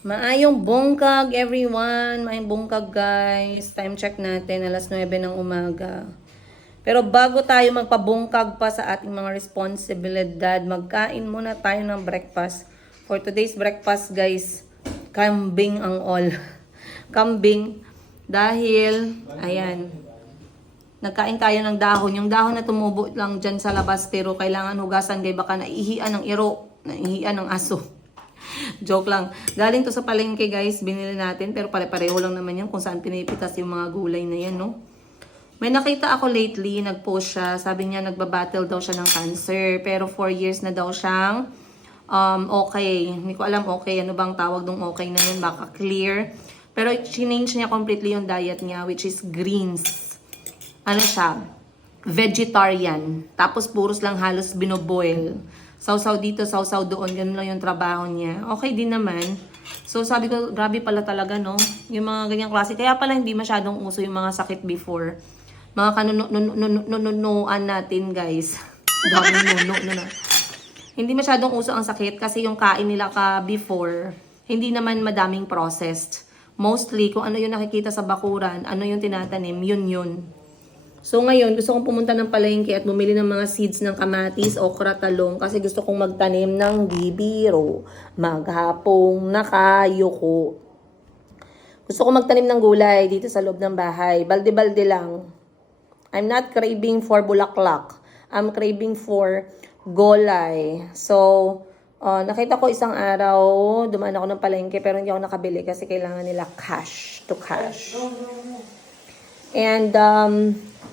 Maayong bungkag everyone, maayong bungkag guys. Time check natin, alas 9 ng umaga. Pero bago tayo magpabungkag pa sa ating mga responsibilidad, magkain muna tayo ng breakfast. For today's breakfast guys, kambing ang all. Kambing. Dahil, ayan, nagkain tayo ng dahon. Yung dahon na tumubo lang dyan sa labas pero kailangan hugasan guys, baka naihian ng iro, naihian ng aso. Joke lang. Galing to sa palengke guys, binili natin pero pare-pareho lang naman yan kung saan pinipitas yung mga gulay na yan, no? May nakita ako lately, nag-post siya, sabi niya nagbabattle daw siya ng cancer pero 4 years na daw siyang okay. Hindi ko alam okay, ano bang tawag dong okay na yun, baka clear. Pero change niya completely yung diet niya which is greens. Ano siya? Vegetarian. Tapos puros lang halos binoboil. Sausaw dito, sausaw doon. Ganun lang yung trabaho niya. Okay din naman. So sabi ko, grabe pala talaga, no? Yung mga ganyang klase. Kaya pala hindi masyadong uso yung mga sakit before. Mga kanununuan natin, guys. Hindi masyadong uso ang sakit kasi yung kain nila ka before, hindi naman madaming processed. Mostly, kung ano yung nakikita sa bakuran, ano yung tinatanim, yun. So ngayon, gusto kong pumunta ng palengke at bumili ng mga seeds ng kamatis, okra, talong kasi gusto kong magtanim ng bibiro, maghapong nakayuko. Gusto kong magtanim ng gulay dito sa loob ng bahay. Balde-balde lang. I'm not craving for bulaklak. I'm craving for gulay. So, nakita ko isang araw, dumaan ako ng palengke pero hindi ako nakabili kasi kailangan nila cash to cash. And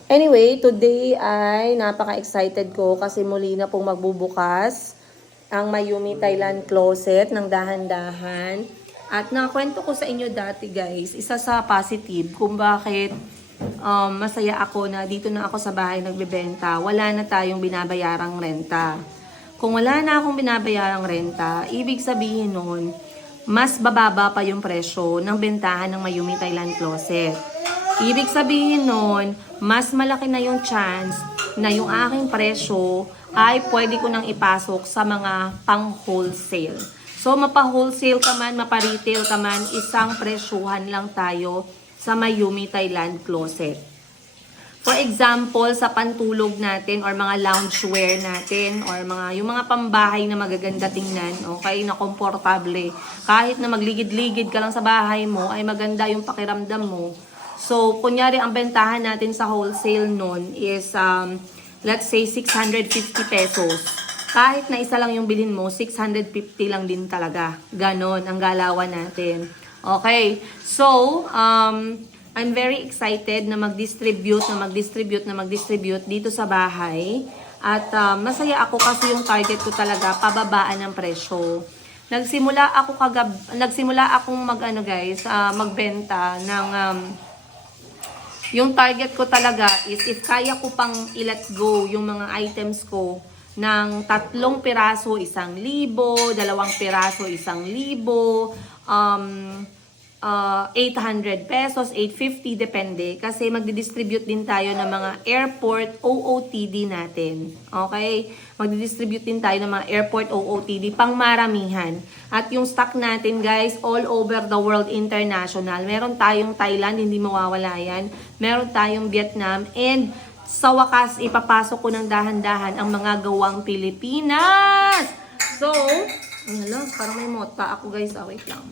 anyway, today ay napaka-excited ko kasi muli na pong magbubukas ang Mayumi Thailand Closet ng dahan-dahan. At nakwento ko sa inyo dati guys, isa sa positive kung bakit masaya ako na dito na ako sa bahay nagbebenta. Wala na tayong binabayarang renta. Kung wala na akong binabayarang renta, ibig sabihin nun, mas bababa pa yung presyo ng bentahan ng Mayumi Thailand Closet. Ibig sabihin nun, mas malaki na yung chance na yung aking presyo ay pwede ko nang ipasok sa mga pang-wholesale. So, mapa-wholesale ka man, mapa-retail ka man, isang presyuhan lang tayo sa Mayumi Thailand Closet. For example, sa pantulog natin or mga loungewear natin or yung mga pambahay na magaganda tingnan, okay, na komportable. Kahit na magligid-ligid ka lang sa bahay mo, ay maganda yung pakiramdam mo. So, kunyari, ang bentahan natin sa wholesale nun is, let's say, 650 pesos. Kahit na isa lang yung bilhin mo, 650 lang din talaga. Ganon ang galawan natin. Okay. So, I'm very excited na mag-distribute dito sa bahay. At masaya ako kasi yung target ko talaga, pababaan ng presyo. Nagsimula akong magbenta ng yung target ko talaga is if kaya ko pang i-let go yung mga items ko ng 3 piraso, 1,000, 2 piraso, 1,000, 800 pesos, 850, depende. Kasi magdidistribute din tayo ng mga airport OOTD natin. Okay? Magdidistribute din tayo ng mga airport OOTD pang maramihan. At yung stock natin guys, all over the world international. Meron tayong Thailand, hindi mawawala yan. Meron tayong Vietnam. And sa wakas, ipapasok ko ng dahan-dahan ang mga gawang Pilipinas. So, parang may mota ako guys. Wait lang.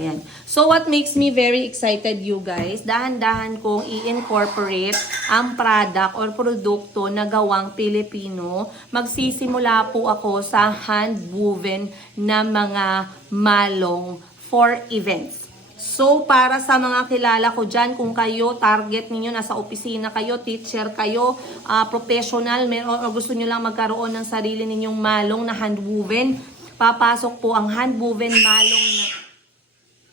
Ayan. So, what makes me very excited, you guys, dahan-dahan kong i-incorporate ang product or produkto na gawang Pilipino. Magsisimula po ako sa hand-woven na mga malong for events. So, para sa mga kilala ko dyan, kung kayo, target ninyo, nasa opisina kayo, teacher kayo, professional, o gusto nyo lang magkaroon ng sarili ninyong malong na hand-woven, papasok po ang hand-woven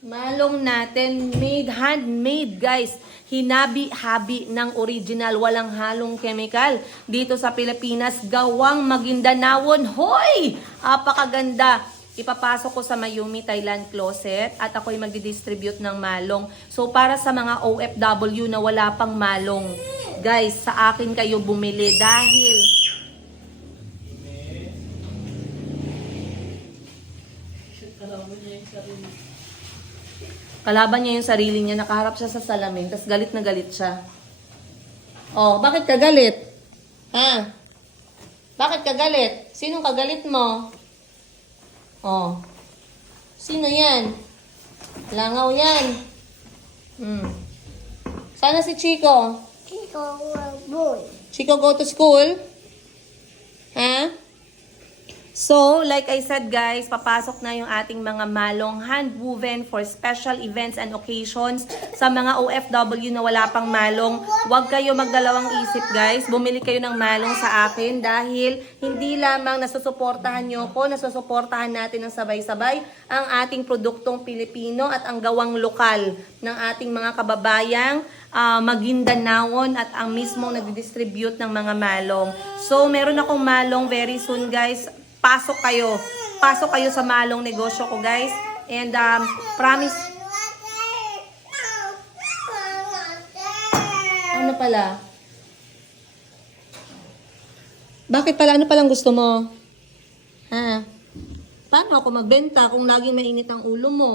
malong natin, handmade guys. Hinabi-habi ng original, walang halong chemical. Dito sa Pilipinas, gawang Maguindanawon. Hoy! Apakaganda. Ipapasok ko sa Mayumi Thailand Closet at ako'y magdi-distribute ng malong. So para sa mga OFW na wala pang malong, guys, sa akin kayo bumili dahil Kalaban niya yung sarili niya, nakaharap siya sa salamin, tapos galit na galit siya. Oh, bakit ka galit? Ha? Bakit ka galit? Sinong kagalit mo? Oh. Sino yan? Langaw yan. Sana si Chico? Chico go to school? Ha? So, like I said guys, papasok na yung ating mga malong hand-woven for special events and occasions. Sa mga OFW na wala pang malong, huwag kayo magdalawang isip guys. Bumili kayo ng malong sa akin dahil hindi lamang nasusuportahan nyo ko, nasusuportahan natin ng sabay-sabay ang ating produktong Pilipino at ang gawang lokal ng ating mga kababayang Maguindanao at ang mismong nagdidistribute ng mga malong. So, meron akong malong very soon guys. Pasok kayo. Pasok kayo sa malong negosyo ko, guys. And promise. Ano pala? Bakit pala? Ano palang gusto mo? Ha? Paano ako magbenta kung laging mainit ang ulo mo?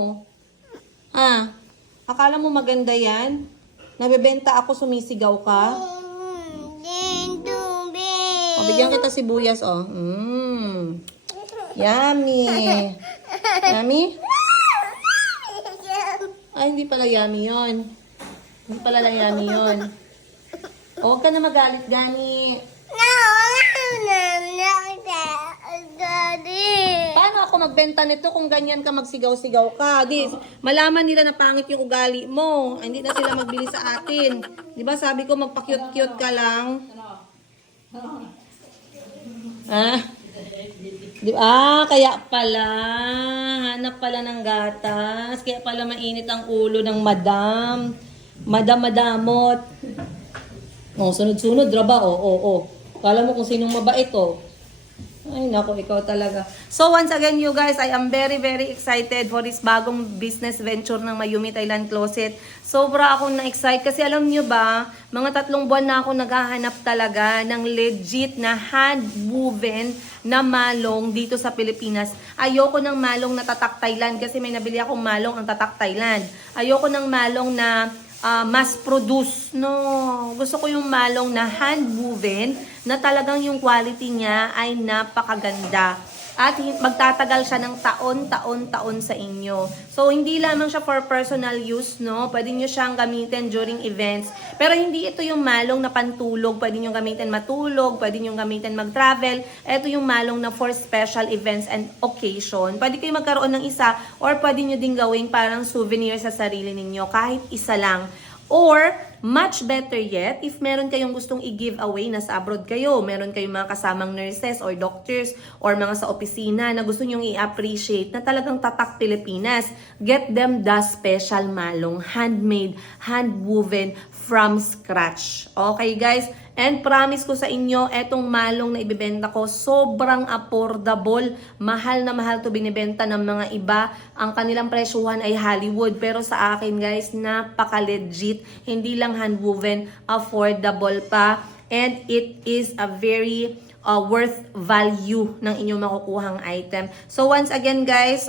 Ha? Akala mo maganda yan? Nabebenta ako, sumisigaw ka? O, bigyan kita sibuyas, oh. Yummy. Yummy? Ay, hindi pala yummy yun. Hindi pala lang yummy yun. O, huwag ka na magalit, Gani. Paano ako magbenta nito kung ganyan ka magsigaw-sigaw ka? Di, malaman nila na pangit yung ugali mo. Hindi na sila magbili sa atin. Di ba sabi ko magpa-cute-cute ka lang? Kaya pala. Hanap pala ng gatas. Kaya pala mainit ang ulo ng madam. Madam-madamot. Oh, sunod-sunod, raba. Oo. Kala mo kung sinong mabait, oh. Ay, naku, ikaw talaga. So, once again, you guys, I am very, very excited for this bagong business venture ng Mayumi Thailand Closet. Sobra akong na-excite kasi alam nyo ba, mga 3 buwan na ako naghahanap talaga ng legit na hand-woven na malong dito sa Pilipinas. Ayoko ng malong na tatak Thailand kasi may nabili akong malong ang tatak Thailand. Ayoko ng malong na mass produce. No, gusto ko yung malong na hand-woven na talagang yung quality niya ay napakaganda. At magtatagal siya ng taon sa inyo. So, hindi lamang siya for personal use, no? Pwede nyo siyang gamitin during events. Pero hindi ito yung malong na pantulog. Pwede nyo gamitin matulog, pwede nyo gamitin mag-travel. Ito yung malong na for special events and occasion. Pwede kayo magkaroon ng isa or pwede nyo din gawing parang souvenir sa sarili ninyo. Kahit isa lang. Or, much better yet, if meron kayong gustong i-give away, nasa abroad kayo, meron kayong mga kasamang nurses or doctors or mga sa opisina na gusto nyong i-appreciate na talagang tatak Pilipinas, get them the special malong, handmade, hand-woven from scratch. Okay guys? And promise ko sa inyo, etong malong na ibibenta ko, sobrang affordable. Mahal na mahal to binibenta ng mga iba. Ang kanilang presyuhan ay Hollywood. Pero sa akin guys, napaka-legit. Hindi lang hand-woven, affordable pa. And it is a very worth value ng inyong makukuhang item. So once again guys,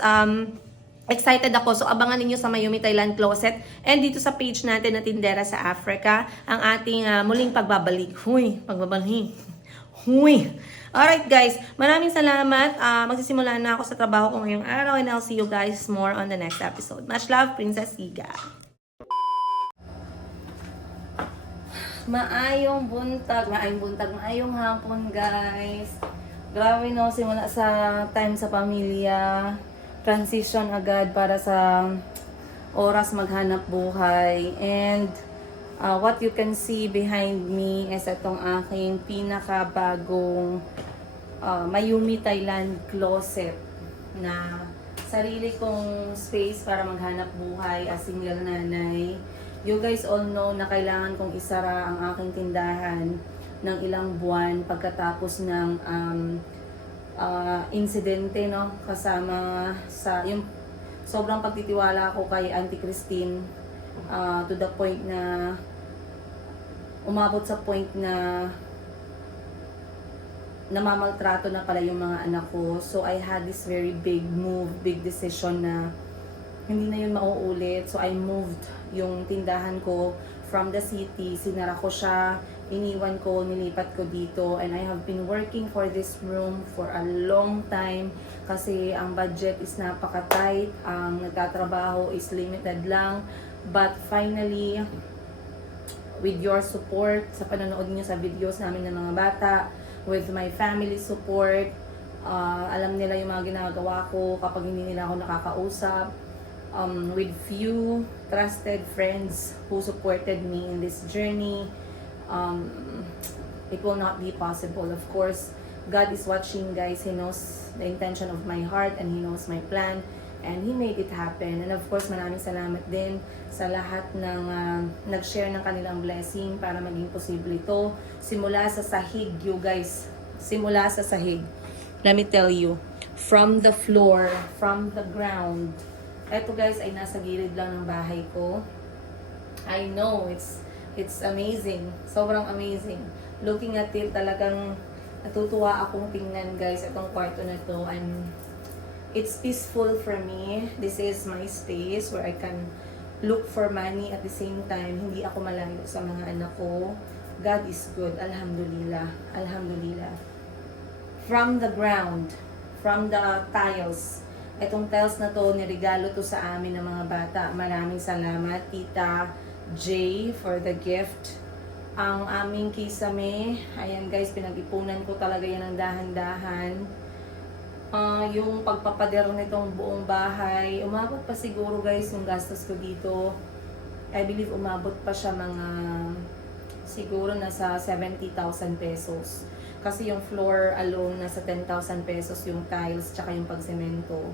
excited ako. So, abangan ninyo sa Mayumi Thailand Closet. And dito sa page natin na Tindera sa Africa, ang ating muling pagbabalik. Pagbabalik. Alright guys, maraming salamat. Magsisimula na ako sa trabaho ko ngayong araw and I'll see you guys more on the next episode. Much love, Princess Iga. Maayong buntag, maayong hapon guys. Grabe no, simula sa time sa pamilya. Transition agad para sa oras maghanap buhay. And what you can see behind me is itong aking pinakabagong Mayumi Thailand Closet na sarili kong space para maghanap buhay as single nanay. You guys all know na kailangan kong isara ang aking tindahan ng ilang buwan pagkatapos ng insidente, no, kasama sa yung sobrang pagtitiwala ko kay Auntie Christine, to the point na umabot sa point na namamaltrato na pala yung mga anak ko. So I had this very big move, big decision na hindi na yun mauulit. So, I moved yung tindahan ko from the city. Sinara ko siya, iniwan ko, nilipat ko dito. And I have been working for this room for a long time kasi ang budget is napaka-tight. Ang nagtatrabaho is limited lang. But finally, with your support, sa panonood niyo sa videos namin ng mga bata, with my family support, alam nila yung mga ginagawa ko kapag hindi nila ako nakakausap, with few trusted friends who supported me in this journey, it will not be possible. Of course, God is watching, guys. He knows the intention of my heart and He knows my plan. And He made it happen. And of course, maraming salamat din sa lahat ng nag-share ng kanilang blessing para maging posible ito. Simula sa sahig, you guys. Simula sa sahig. Let me tell you. From the floor, from the ground. Ito guys ay nasa gilid lang ng bahay ko. I know, it's amazing. Sobrang amazing. Looking at it, talagang natutuwa akong tingnan guys itong kwarto na to. It's peaceful for me. This is my space where I can look for money at the same time. Hindi ako malayo sa mga anak ko. God is good. Alhamdulillah. Alhamdulillah. From the ground, from the tiles. Itong tiles na to, nirigalo to sa amin ng mga bata. Maraming salamat, Tita J, for the gift. Ang aming kisame, ayan guys, pinag-ipunan ko talaga yan ng dahan-dahan. Yung pagpapader nitong buong bahay, umabot pa siguro guys yung gastos ko dito. I believe umabot pa siya mga siguro nasa 70,000 pesos. Kasi yung floor alone nasa 10,000 pesos yung tiles tsaka yung pagsemento.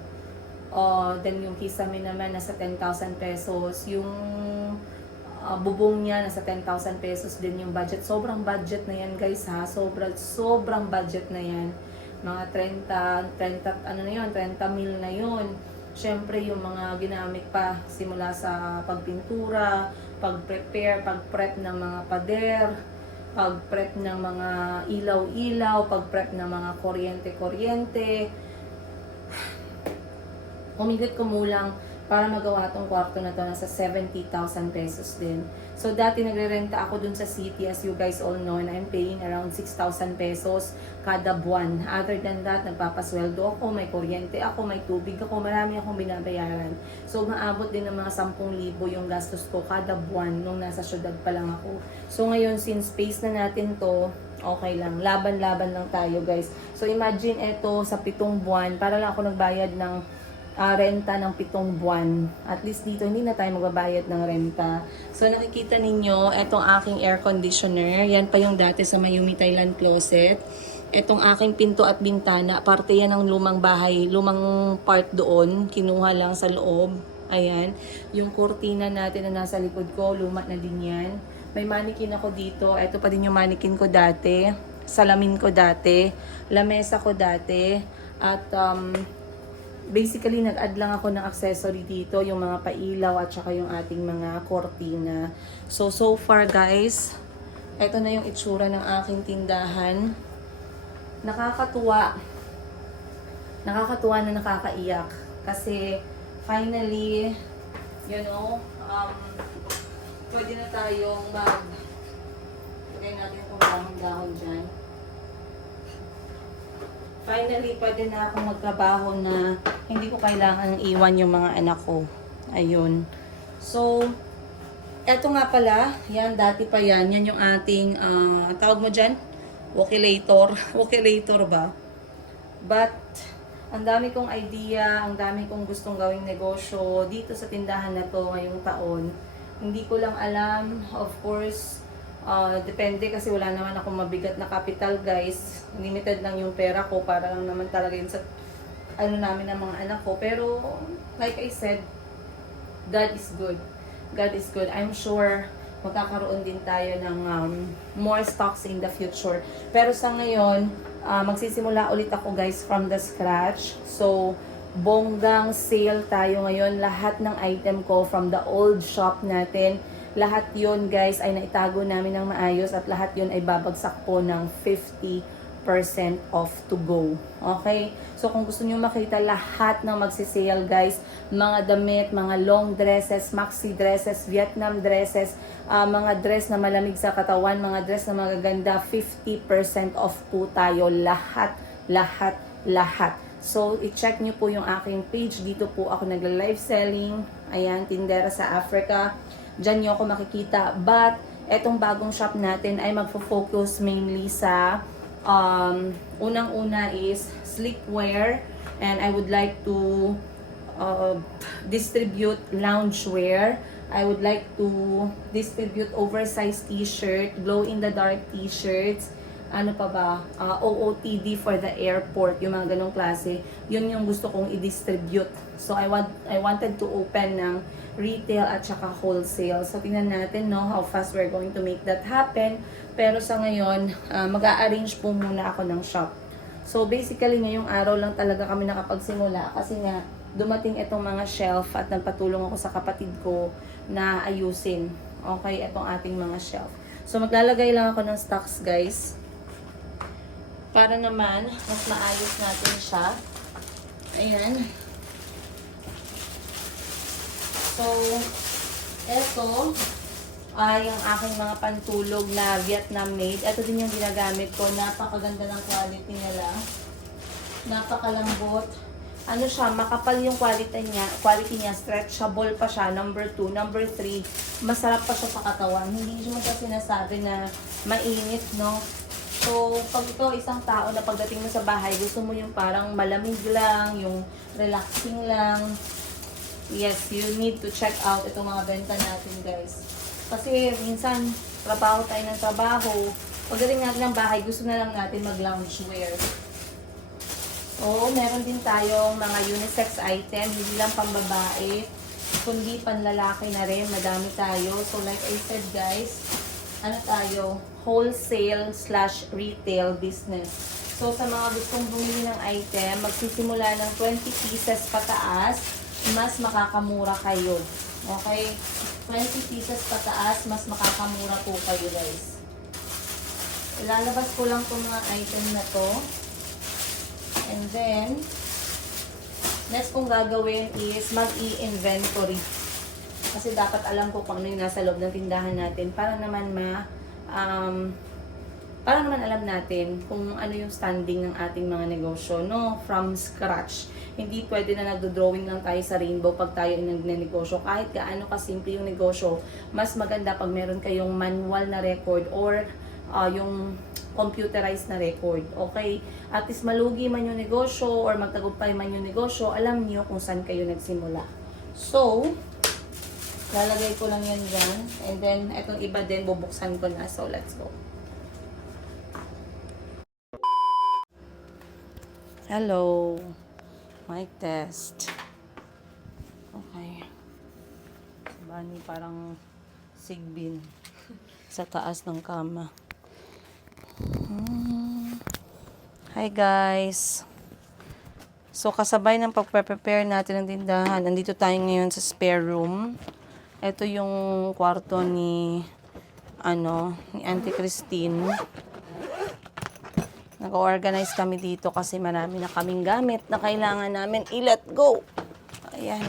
Then yung kisame naman nasa 10,000 pesos. Yung bubong niya nasa 10,000 pesos din yung budget. Sobrang budget na yan guys ha. Sobrang budget na yan. Mga 30 ano na yun, 30 mil na yun. Siyempre yung mga ginamit pa simula sa pagpintura, pag-prepare, pag-prep ng mga pader, pag-prep ng mga ilaw-ilaw, pag-prep ng mga kuryente-kuryente. Humilit kumulang para magawa tong kwarto na to nasa 70,000 pesos din. So dati nagre-renta ako dun sa city, as you guys all know, and I'm paying around 6,000 pesos kada buwan. Other than that, nagpapasweldo ako, may kuryente ako, may tubig ako, marami akong binabayaran. So maabot din ng mga 10,000 yung gastos ko kada buwan nung nasa syudad pa lang ako. So ngayon, since space na natin to, okay lang. Laban-laban lang tayo guys. So imagine eto sa 7 buwan, para lang ako nagbayad ng renta ng 7 buwan. At least dito, hindi na tayo magbabayad ng renta. So, nakikita ninyo, etong aking air conditioner. Yan pa yung dati sa Mayumi Thailand closet. Etong aking pinto at bintana, parte yan ng lumang bahay, lumang part doon. Kinuha lang sa loob. Ayan. Yung kurtina natin na nasa likod ko, luma na din yan. May mannequin ako dito. Ito pa din yung mannequin ko dati. Salamin ko dati. Lamesa ko dati. At, basically, nag-add lang ako ng accessory dito, yung mga pailaw at saka yung ating mga kortina. So far guys, eto na yung itsura ng aking tindahan. Nakakatuwa. Nakakatuwa na nakakaiyak. Kasi, finally, you know, pwede na tayong lagay natin itong dahon-dahon dyan. Finally, pwede na akong magtrabaho na hindi ko kailangan iwan yung mga anak ko. Ayun. So, eto nga pala, yan, dati pa yan. Yan yung ating, tawag mo dyan? Wokilator. Wokilator ba? But, ang dami kong idea, ang dami kong gustong gawing negosyo dito sa tindahan na to ngayong taon. Hindi ko lang alam, of course, depende kasi wala naman akong mabigat na capital guys. Limited lang yung pera ko para lang naman talaga yun sa ano namin ng mga anak ko. Pero like I said, God is good. God is good. I'm sure magkakaroon din tayo ng more stocks in the future. Pero sa ngayon, magsisimula ulit ako guys from the scratch. So, bonggang sale tayo ngayon. Lahat ng item ko from the old shop natin, lahat yon guys ay naitago namin ng maayos at lahat yon ay babagsak po ng 50%. off to go. Okay? So kung gusto niyo makita lahat ng magsisale guys, mga damit, mga long dresses, maxi dresses, Vietnam dresses, mga dress na malamig sa katawan, mga dress na magaganda, 50% off po tayo. Lahat, lahat, lahat. So, i-check nyo po yung aking page. Dito po ako nagla-live selling. Ayan, tindera sa Africa. Diyan nyo ako makikita. But, etong bagong shop natin ay magfo-focus mainly sa unang-una is sleepwear. And I would like to distribute loungewear. I would like to distribute oversized t-shirt, glow-in-the-dark t-shirts, ano pa ba, OOTD for the airport, yung mga ganong klase. Yun yung gusto kong i-distribute. So, I wanted to open ng retail at saka wholesale. So, tingnan natin, no, how fast we're going to make that happen. Pero sa ngayon, mag-a-arrange po muna ako ng shop. So, basically, ngayong araw lang talaga kami nakapagsimula kasi nga, dumating itong mga shelf at nagpatulong ako sa kapatid ko na ayusin. Okay, itong ating mga shelf. So, maglalagay lang ako ng stocks, guys. Para naman, mas maayos natin siya. Ayan. So, eto ay ang aking mga pantulog na Vietnam made. Ito din yung ginagamit ko. Napakaganda ng quality nila. Napakalambot. Ano siya, makapal yung quality niya, stretchable pa siya, number 2. Number 3, masarap pa siya sa katawan. Hindi siya pa sinasabi na mainit, no? So, pag ito isang tao na pagdating mo sa bahay, gusto mo yung parang malamig lang, yung relaxing lang. Yes, you need to check out itong mga benta natin, guys. Kasi minsan, trabaho tayo ng trabaho. Pagdating natin ng bahay, gusto na lang natin mag-loungewear. Oo, meron din tayong mga unisex item, hindi lang pambabae, kundi panlalaki na rin, madami tayo. So like I said guys, ano tayo, wholesale/retail business. So sa mga gustong bumili ng item, magsisimula ng 20 pieces pataas, mas makakamura kayo. Okay? 20 pieces pataas, mas makakamura po kayo guys. Ilalabas ko lang itong mga item na to. And then, next kong gagawin is mag-i-inventory. Kasi dapat alam ko kung ano yung nasa loob ng tindahan natin para naman alam natin kung ano yung standing ng ating mga negosyo, no? From scratch. Hindi pwede na nagdo-drawing lang tayo sa rainbow pag tayo nagnenegosyo. Kahit gaano kasimple yung negosyo, mas maganda pag meron kayong manual na record or yung computerized na record. Okay? At least malugi man yung negosyo or magtagumpay man yung negosyo, alam niyo kung saan kayo nagsimula. So, lalagay ko lang yan dyan. And then, itong iba din, bubuksan ko na. So, let's go. Hello. Mic test. Okay. Si Bunny parang sigbin sa taas ng kama. Hi guys. So kasabay ng pagpe-prepare natin ng tindahan, nandito tayo ngayon sa spare room. Ito yung kwarto ni Auntie Christine. Nag-organize kami dito kasi marami na kaming gamit na kailangan namin i-let go. Ayan.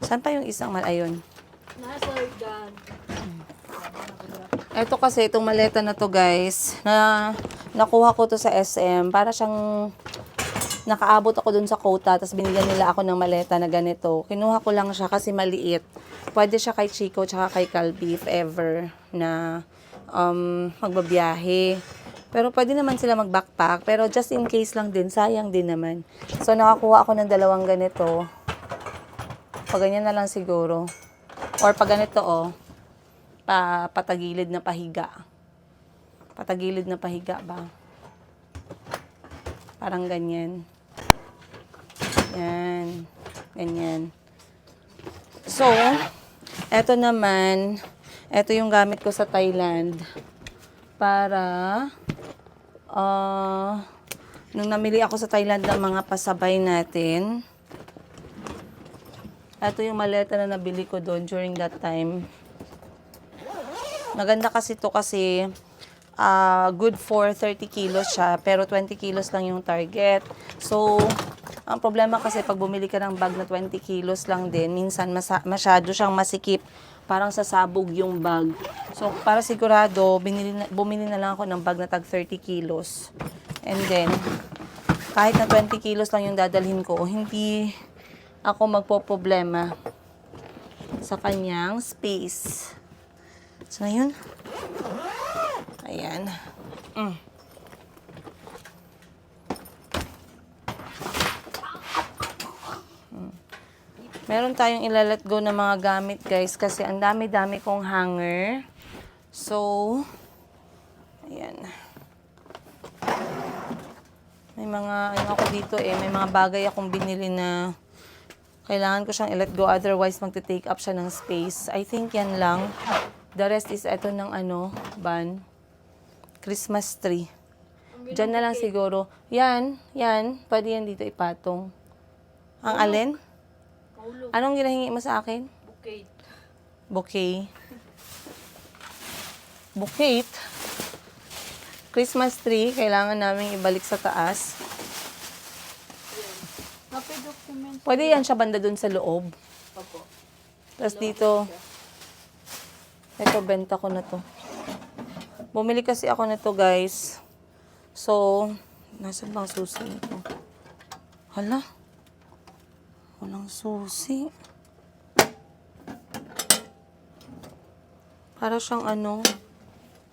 Saan pa yung isang ayun? Nasa hagdan. Ito kasi, itong maleta na to guys, na nakuha ko to sa SM. Para siyang nakaabot ako dun sa quota, tapos binigyan nila ako ng maleta na ganito. Kinuha ko lang siya kasi maliit. Pwede siya kay Chico tsaka kay Calbee if ever na magbabiyahe. Pero pwede naman sila mag-backpack. Pero just in case lang din, sayang din naman. So nakakuha ako ng 2 ganito. Pag ganyan na lang siguro. Or pag ganito patagilid na pahiga. Patagilid na pahiga ba? Parang ganyan. Yan. Ganyan. So, eto naman, eto yung gamit ko sa Thailand. Para, nung namili ako sa Thailand ng mga pasabay natin, eto yung maleta na nabili ko doon during that time. Maganda kasi to kasi good for 30 kilos siya, pero 20 kilos lang yung target. So, ang problema kasi pag bumili ka ng bag na 20 kilos lang din, minsan masyado siyang masikip, parang sasabog yung bag. So, para sigurado, bumili na lang ako ng bag na tag 30 kilos. And then, kahit na 20 kilos lang yung dadalhin ko, hindi ako magpo-problema sa kanyang space. So, ngayon, ayan. Meron tayong ilalet go na mga gamit, guys, kasi ang dami-dami kong hanger. So, ayan. May mga, ano ako dito may mga bagay akong binili na kailangan ko siyang i-let go, otherwise magte-take up siya ng space. I think yan lang. The rest is eto ng ban. Christmas tree. Diyan na lang siguro. Yan. Pwede yan dito ipatong. Ang alin? Mahulog. Anong ginahingi mo sa akin? Bouquet. Bouquet. Bouquet. Christmas tree, kailangan namin ibalik sa taas. Happy document. Pwede yan siya banda dun sa loob. Opo. Tapos dito, ito, benta ko na to. Bumili kasi ako nito, guys. So, nasaan bang susi nito? Hala. Walang susi. Para siyang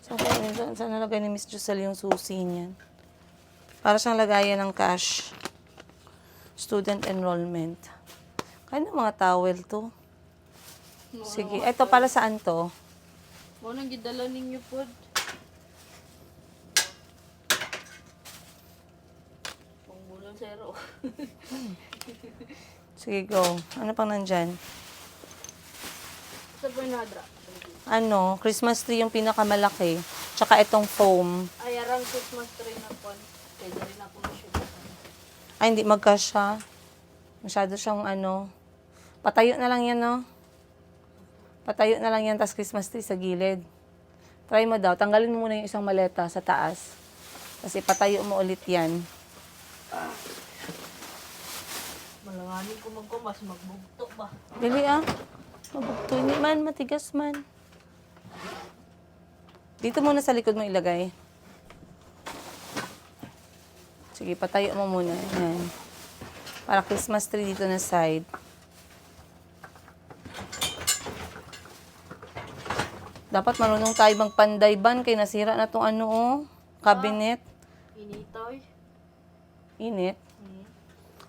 saan nalagay ni Miss Giselle yung susi niyan? Para siyang lagayan ng cash. Student enrollment. Kaya ng mga towel to. Sige. Ito, para saan to? Mo nang gidala ninyo pod. Pangbulan zero. Sige, go. Ano pang nandyan? Sa Bernadra. Christmas tree yung pinakamalaki. Tsaka itong foam. Ay, arang Christmas tree na po. Pwede rin ako na-shoot. Ay, hindi magkasya. Masyado siyang Patayo na lang yan, no? Patayo na lang yan, tas Christmas tree sa gilid. Try mo daw. Tanggalin mo muna yung isang maleta sa taas. Kasi patayo mo ulit yan. Malanganin ko magkumas, magbugto ba? Dili Mabugto. Hindi man, matigas man. Dito muna sa likod mo ilagay. Sige, patayo mo muna. Yan. Para Christmas tree dito na side. Dapat marunong tayo magpanday-ban kay nasira na tong cabinet. Initoy. Init.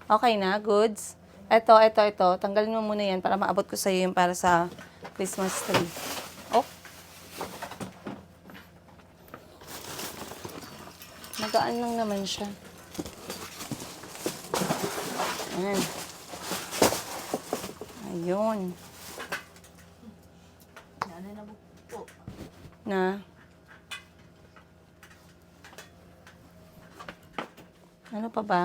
Okay na, goods. Ito. Tanggalin mo muna yan para maabot ko sa'yo yung para sa Christmas tree. Oh. Magaan lang naman siya. Ayan. Ayun. Nanay na bugto. Na. Ano pa ba?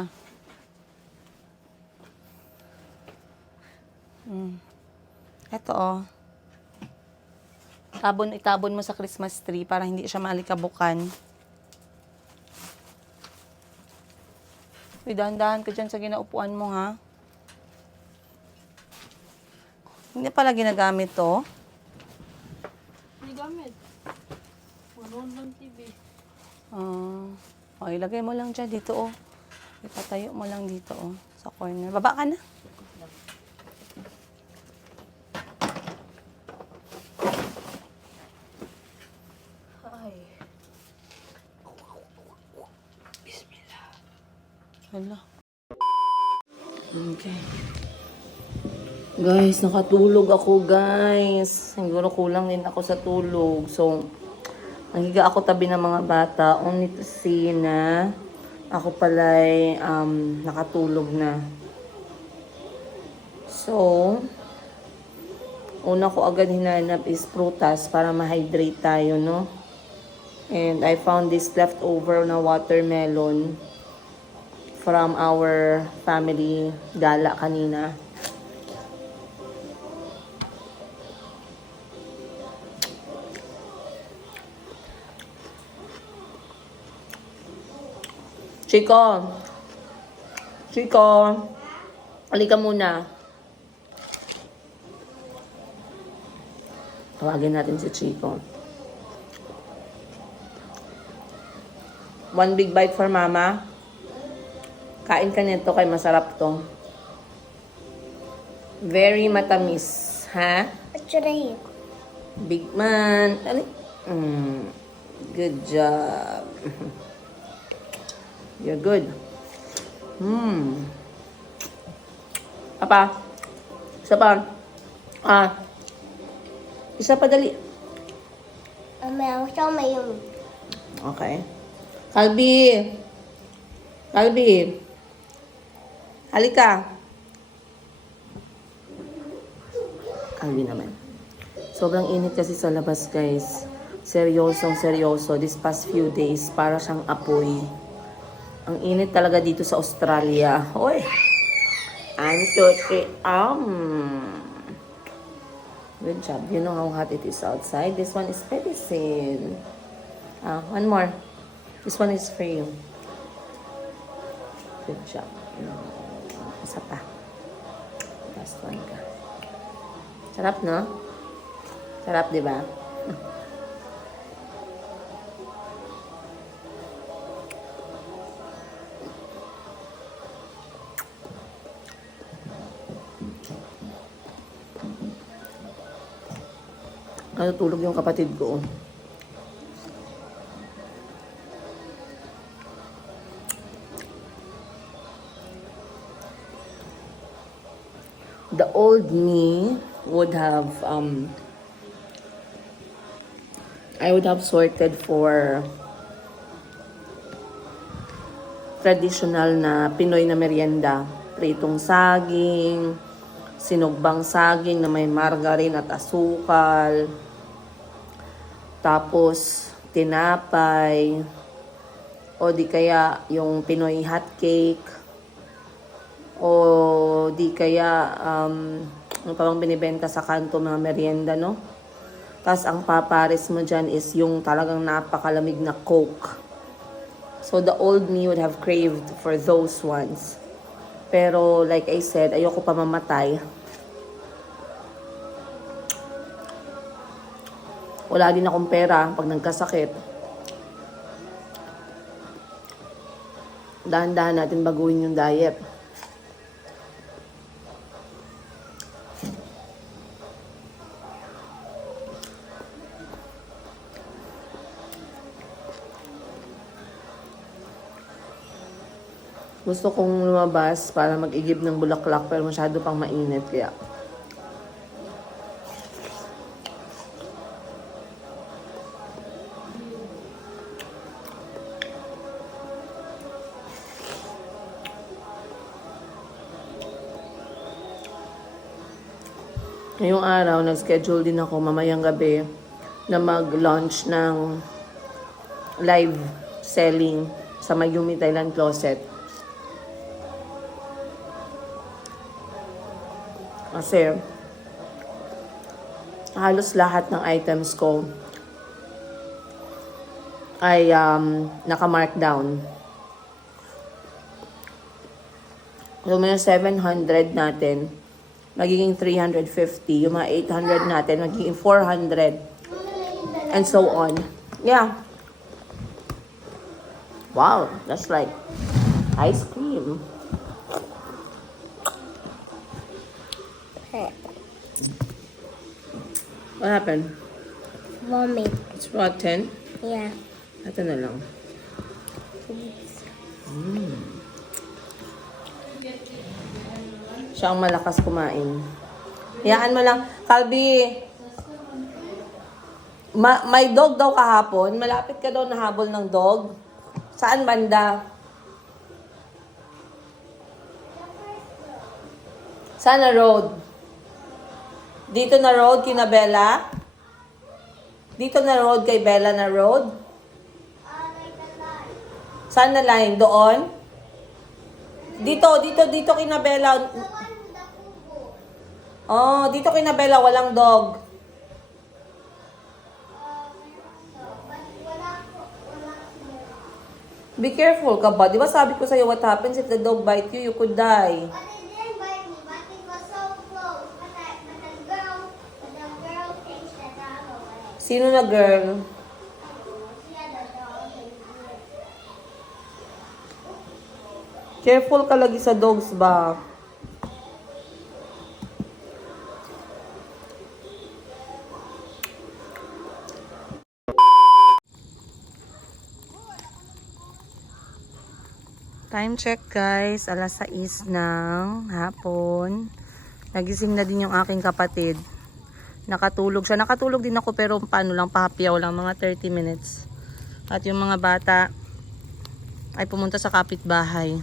Ito, itabon mo sa Christmas tree para hindi siya malikabukan. Uy, dahan-dahan ka dyan sa ginaupuan mo, ha? Hindi pala ginagamit to. Hindi gamit. Manood ng TV. Ilagay mo lang dyan dito, Ipatayo mo lang dito, sa corner. Baba ka na. Hala. Okay. Guys, nakatulog ako, guys. Siguro kulang din ako sa tulog. So, nahiga ako tabi ng mga bata. Only to see na ako pala'y nakatulog na. So, una ko agad hinanap is prutas para ma-hydrate tayo, no? And I found this leftover na watermelon from our family gala kanina. Chico. Chico. Halika muna. Tawagin natin si Chico. One big bite for mama. Kain ka nito kay masarap to. Very matamis. Ha? What should I eat? Big man. Ano? Good job. You're good. Apa? Isa pa. Isa pa dali. I'll show my own. Okay. Kalbi. Kalbi. Halika. Kalbi naman. Sobrang init kasi sa labas, guys. Seryosong seryoso. This past few days, para siyang apoy. Ang init talaga dito sa Australia. Oy! Good job. You know how hot it is outside. This one is medicine. One more. This one is for you. Good job. Isa pa. Last one ka. Sarap, no? Sarap, di ba? Natutulog yung kapatid ko. The old me would have I would have sorted for traditional na Pinoy na merienda. Pritong saging, sinugbang saging na may margarine at asukal. Tapos, tinapay. O di kaya yung Pinoy hot cake. O di kaya, ano pa bang binibenta sa kanto mga merienda, no? Tapos, ang papares mo dyan is yung talagang napakalamig na Coke. So, the old me would have craved for those ones. Pero, like I said, ayoko pa mamatay. Wala din akong pera pag nagkasakit. Dahan-dahan natin baguhin yung diet. Gusto kong lumabas para mag-igib ng bulaklak pero masyado pang mainit kaya. Ngayong araw, nag-schedule din ako mamayang gabi na mag-launch ng live selling sa Mayumi Thailand Closet. Kasi halos lahat ng items ko ay naka-markdown. So, may 700 natin, magiging 350. Yung mga 800 natin, magiging 400. And so on. Yeah. Wow, that's like ice cream. What happened? Vomit. It's rotten. Yeah. Ito na lang. Siya ang malakas kumain. Hayaan mo lang. Kalbi, may dog daw kahapon. Malapit ka daw nahabol ng dog. Saan banda? Saan na road? Dito na road kina Bella? Dito na road kay Bella na road? Saan na line? Doon? Dito kina Bella. Oh, dito kina Bella walang dog. Be careful ka ba? Di ba sabi ko sa'yo, what happens if the dog bite you, you could die. But it didn't bite me, but it was so close. But the girl takes the dog away. Sino na girl? She had the dog and good. Careful ka lagi sa dogs ba? Time check guys, alas 6 ng hapon. Nagising na din yung aking kapatid. Nakatulog siya. Nakatulog din ako pero paano lang, pahapyaw lang, mga 30 minutes. At yung mga bata ay pumunta sa kapitbahay.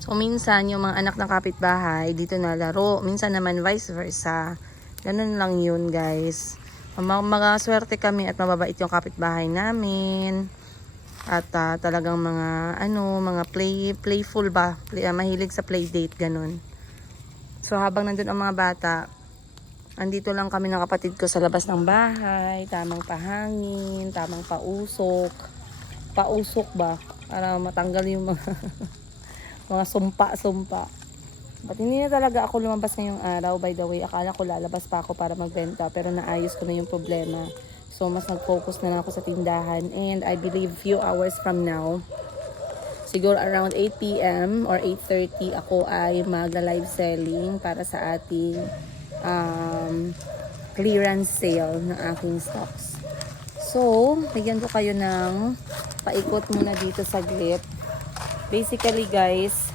So minsan yung mga anak ng kapitbahay dito na laro. Minsan naman vice versa. Ganun lang yun guys. Mga swerte kami at mababait yung kapitbahay namin. At talagang mga mga playful ba, mahilig sa play date ganun. So habang nandun ang mga bata, andito lang kami ng kapatid ko sa labas ng bahay, tamang pahangin, tamang pausok ba para matanggal yung mga mga sumpa. But hindi na talaga ako lumabas ngayong araw. By the way, akala ko lalabas pa ako para magbenta. Pero naayos ko na yung problema. So, mas nag-focus na lang ako sa tindahan. And I believe few hours from now, siguro around 8 p.m. or 8:30, ako ay magla-live selling para sa ating clearance sale ng aking stocks. So, bigyan ko kayo ng paikot muna dito saglit. Basically, guys,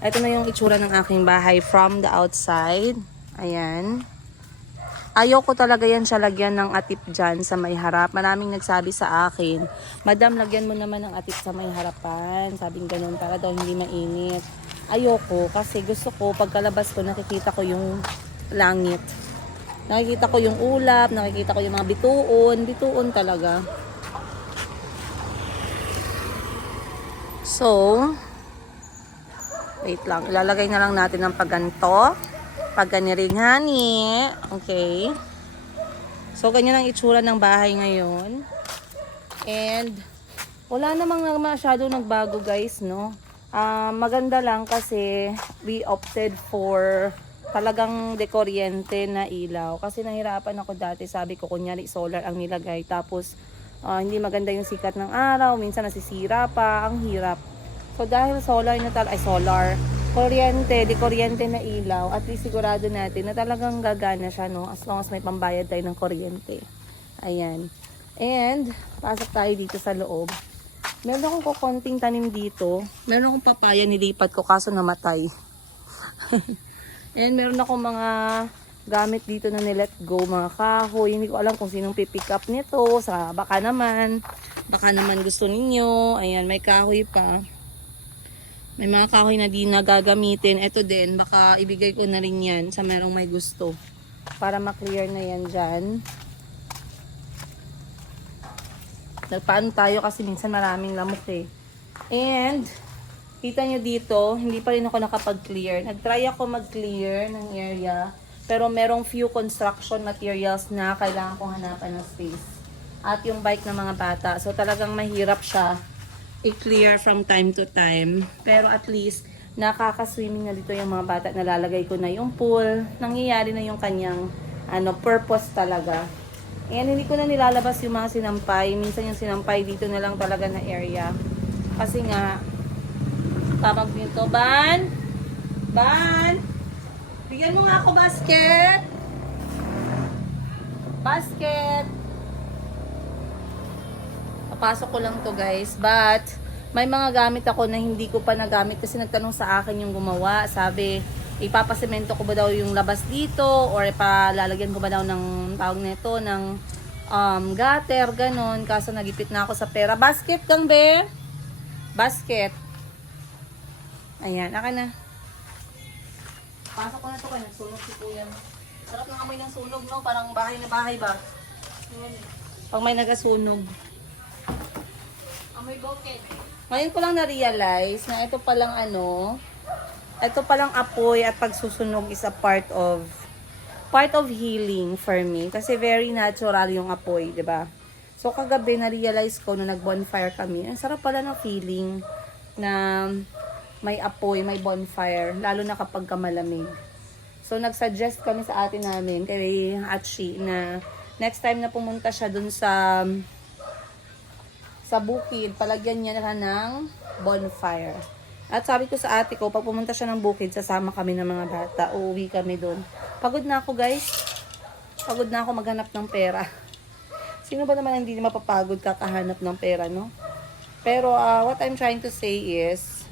ito na yung itsura ng aking bahay from the outside. Ayan. Ayoko talaga yan siya lagyan ng atip dyan sa may harap. Maraming nagsabi sa akin, Madam, lagyan mo naman ng atip sa may harapan. Sabing ganun para daw hindi mainit. Ayoko kasi gusto ko pagkalabas ko nakikita ko yung langit. Nakikita ko yung ulap, nakikita ko yung mga bituon. Bituon talaga. So, wait lang. Ilalagay na lang natin ng pagganto. Pagganiring, honey. Okay. So, ganyan ang itsura ng bahay ngayon. And, wala namang masyado nagbago, guys, no? Maganda lang kasi we opted for talagang dekuryente na ilaw. Kasi nahirapan ako dati. Sabi ko, kunyari, solar ang nilagay. Tapos, hindi maganda yung sikat ng araw. Minsan nasisira pa. Ang hirap. So, dahil solar, kuryente na ilaw, at least sigurado natin na talagang gagana siya, no? As long as may pambayad tayo ng kuryente. Ayan. And, pasok tayo dito sa loob. Meron akong konting tanim dito. Meron akong papaya, nilipat ko kaso namatay. And meron akong mga gamit dito na nilet go, mga kahoy. Hindi ko alam kung sinong pipick up nito. Baka naman gusto ninyo. Ayan, may kahoy pa. May mga kahoy na di nagagamitin. Ito din, baka ibigay ko na rin yan sa merong may gusto. Para ma-clear na yan dyan. Nagpaano tayo kasi minsan maraming lamok eh. And, kita nyo dito, hindi pa rin ako nakapag-clear. Nag-try ako mag-clear ng area. Pero merong few construction materials na kailangan kong hanapan ng space. At yung bike ng mga bata. So talagang mahirap siya i-clear from time to time. Pero at least, nakaka-swimming na dito yung mga bata. Nalalagay ko na yung pool. Nangyayari na yung kanyang purpose talaga. And hindi ko na nilalabas yung mga sinampay. Minsan yung sinampay dito na lang talaga na area. Kasi nga, tawag nito, Ban! Bigyan mo nga ako basket! Papasok ko lang to guys, but may mga gamit ako na hindi ko pa nagamit kasi nagtanong sa akin yung gumawa. Sabi, ipapasemento ko ba daw yung labas dito or ipalalagyan ko ba daw ng tawag nito ng gutter, ganon. Kaso nagipit na ako sa pera. Basket kang be? Basket. Ayan, akin na. Pasok ko na to kayo, nagsunog si kuya. Sarap ng amoy ng sunog, no? Parang bahay na bahay ba? Pag may nagasunog. Amoy bukid. Ngayon ko lang na-realize na ito palang apoy at pagsusunog is a part of healing for me. Kasi very natural yung apoy, di ba? So, kagabi, na-realize ko nung nag-bonfire kami, ang sarap pala ng feeling na may apoy, may bonfire, lalo na kapag malamig. So, nag-suggest kami sa ate namin, kay Hachi, na next time na pumunta siya dun sa bukid, palagyan niya na ng bonfire. At sabi ko sa ate ko, pag pumunta siya ng bukid, sasama kami ng mga bata, uuwi kami dun. Pagod na ako, guys. Pagod na ako maghanap ng pera. Sino ba naman hindi mapapagod kakahanap ng pera, no? Pero, what I'm trying to say is,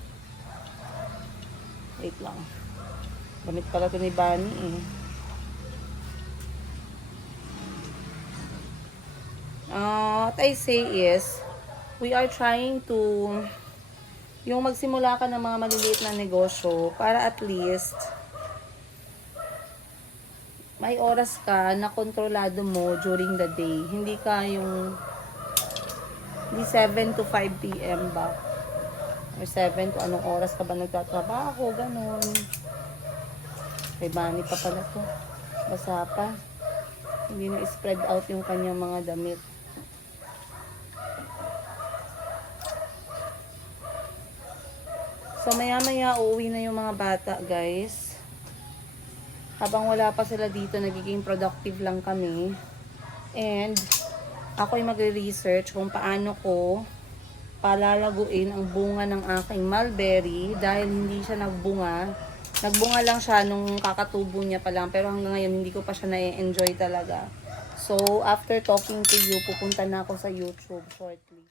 wait lang. Gamit pala ito ni Bunny, eh. What I say is, we are trying to, yung magsimula ka ng mga maliliit na negosyo, para at least, may oras ka na kontrolado mo during the day. Hindi ka yung hindi 7 to 5 p.m. ba? Or 7 to anong oras ka ba nagtatrabaho, ganun. Kay Bunny pa pala to. Basa pa. Hindi na spread out yung kanyang mga damit. So maya-maya uuwi na yung mga bata, guys. Habang wala pa sila dito, nagiging productive lang kami. And, ako'y magre-research kung paano ko palalaguin ang bunga ng aking mulberry dahil hindi siya nagbunga. Nagbunga lang siya nung kakatubo niya pa lang, pero hanggang ngayon hindi ko pa siya na-enjoy talaga. So, after talking to you, pupunta na ako sa YouTube shortly.